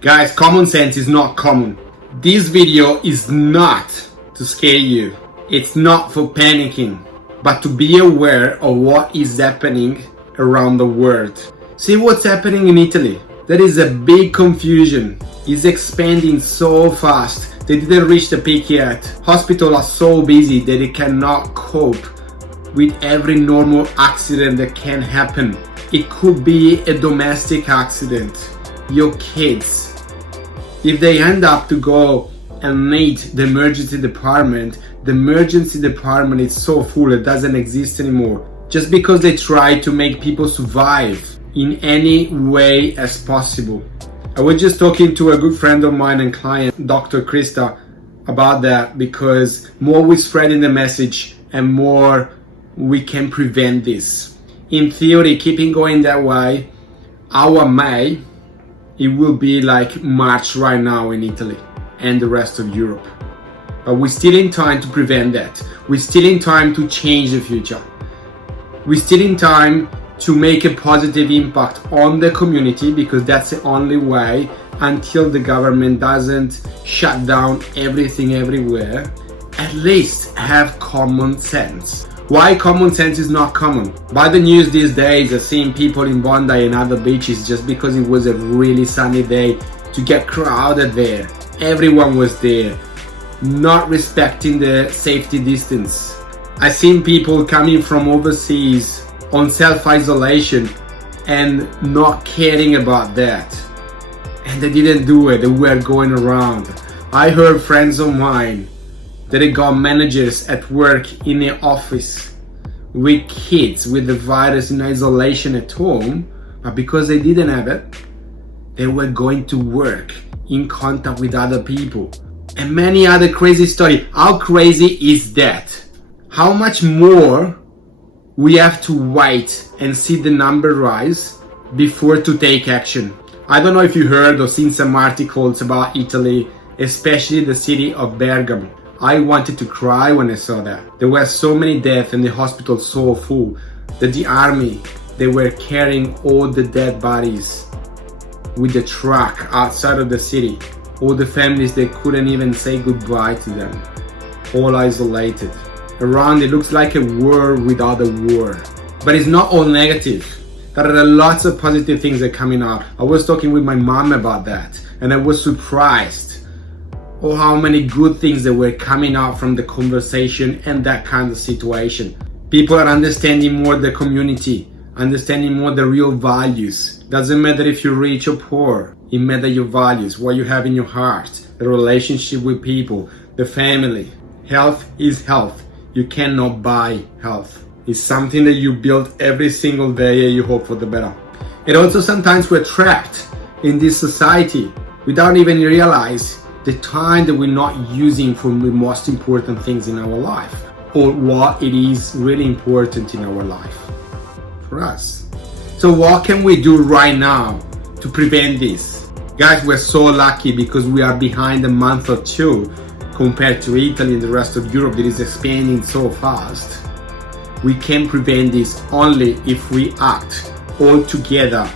Guys, common sense is not common. This video is not to scare you. It's not for panicking, but to be aware of what is happening around the world. See what's happening in Italy. There is a big confusion. It's expanding so fast. They didn't reach the peak yet. Hospitals are so busy that they cannot cope with every normal accident that can happen. It could be a domestic accident. Your kids, if they end up to go and need the emergency department is so full it doesn't exist anymore. Just because they try to make people survive in any way as possible. I was just talking to a good friend of mine and client, Dr. Krista, about that, because more we spread in the message and more we can prevent this. In theory, keeping going that way, our May, it will be like March right now in Italy and the rest of Europe. But we're still in time to prevent that. We're still in time to change the future. We're still in time to make a positive impact on the community, because that's the only way until the government doesn't shut down everything everywhere. At least have common sense. Why common sense is not common? By the news these days, I've seen people in Bondi and other beaches just because it was a really sunny day to get crowded there. Everyone was there, not respecting the safety distance. I've seen people coming from overseas on self-isolation and not caring about that. And they didn't do it, they were going around. I heard friends of mine that they got managers at work in the office with kids with the virus in isolation at home, but because they didn't have it, they were going to work in contact with other people. And many other crazy stories. How crazy is that? How much more we have to wait and see the number rise before to take action? I don't know if you heard or seen some articles about Italy, especially the city of Bergamo. I wanted to cry when I saw that. There were so many deaths and the hospital so full that the army, they were carrying all the dead bodies with the truck outside of the city. All the families, they couldn't even say goodbye to them. All isolated. Around it looks like a war without a war. But it's not all negative. There are lots of positive things that are coming out. I was talking with my mom about that and I was surprised. Oh, how many good things that were coming out from the conversation and that kind of situation. People are understanding more the community, understanding more the real values. Doesn't matter if you're rich or poor. It matters your values, what you have in your heart, the relationship with people, the family. Health is health. You cannot buy health. It's something that you build every single day and you hope for the better. And also sometimes we're trapped in this society without even realize the time that we're not using for the most important things in our life, or what it is really important in our life for us. So what can we do right now to prevent this? Guys, we're so lucky because we are behind a month or two compared to Italy and the rest of Europe that is expanding so fast. We can prevent this only if we act all together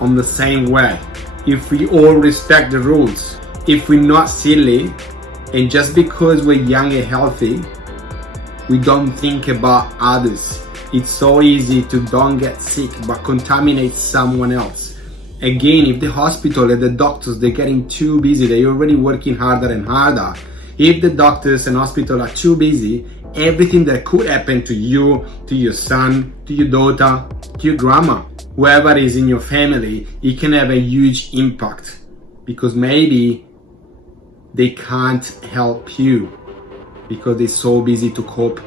on the same way, if we all respect the rules. If we're not silly, and just because we're young and healthy, we don't think about others. It's so easy to don't get sick but contaminate someone else. Again, if the hospital and the doctors, they're getting too busy, they're already working harder and harder. If the doctors and hospital are too busy, everything that could happen to you, to your son, to your daughter, to your grandma, whoever is in your family, it can have a huge impact because maybe they can't help you because they're so busy to cope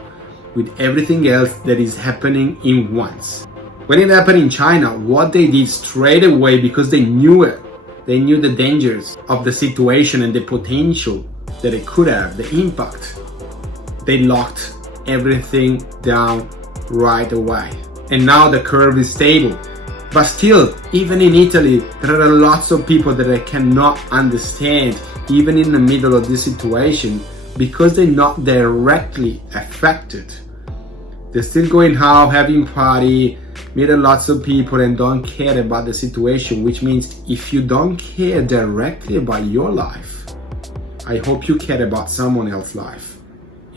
with everything else that is happening in once. When it happened in China, what they did straight away, because they knew it, they knew the dangers of the situation and the potential that it could have, the impact, they locked everything down right away. And now the curve is stable. But still, even in Italy, there are lots of people that I cannot understand, even in the middle of this situation, because they're not directly affected. They're still going out, having party, meeting lots of people and don't care about the situation, which means if you don't care directly about your life, I hope you care about someone else's life.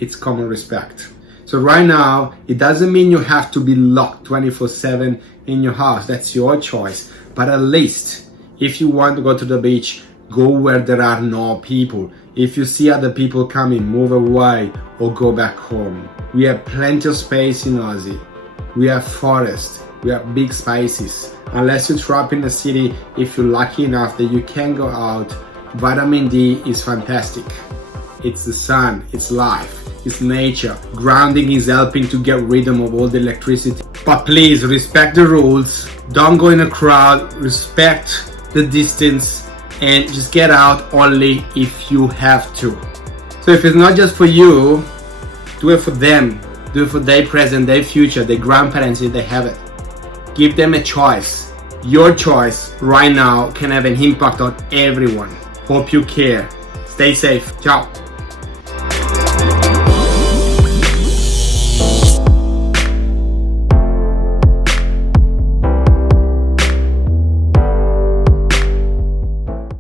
It's common respect. So right now, it doesn't mean you have to be locked 24/7 in your house. That's your choice. But at least, if you want to go to the beach, go where there are no people. If you see other people coming, move away or go back home. We have plenty of space in Aussie. We have forests. We have big spaces. Unless you drop in the city, if you're lucky enough that you can go out, vitamin D is fantastic. It's the sun, it's life, it's nature. Grounding is helping to get rid of all the electricity. But please respect the rules. Don't go in a crowd. Respect the distance and just get out only if you have to. So if it's not just for you, do it for them. Do it for their present, their future, their grandparents if they have it. Give them a choice. Your choice right now can have an impact on everyone. Hope you care. Stay safe. Ciao.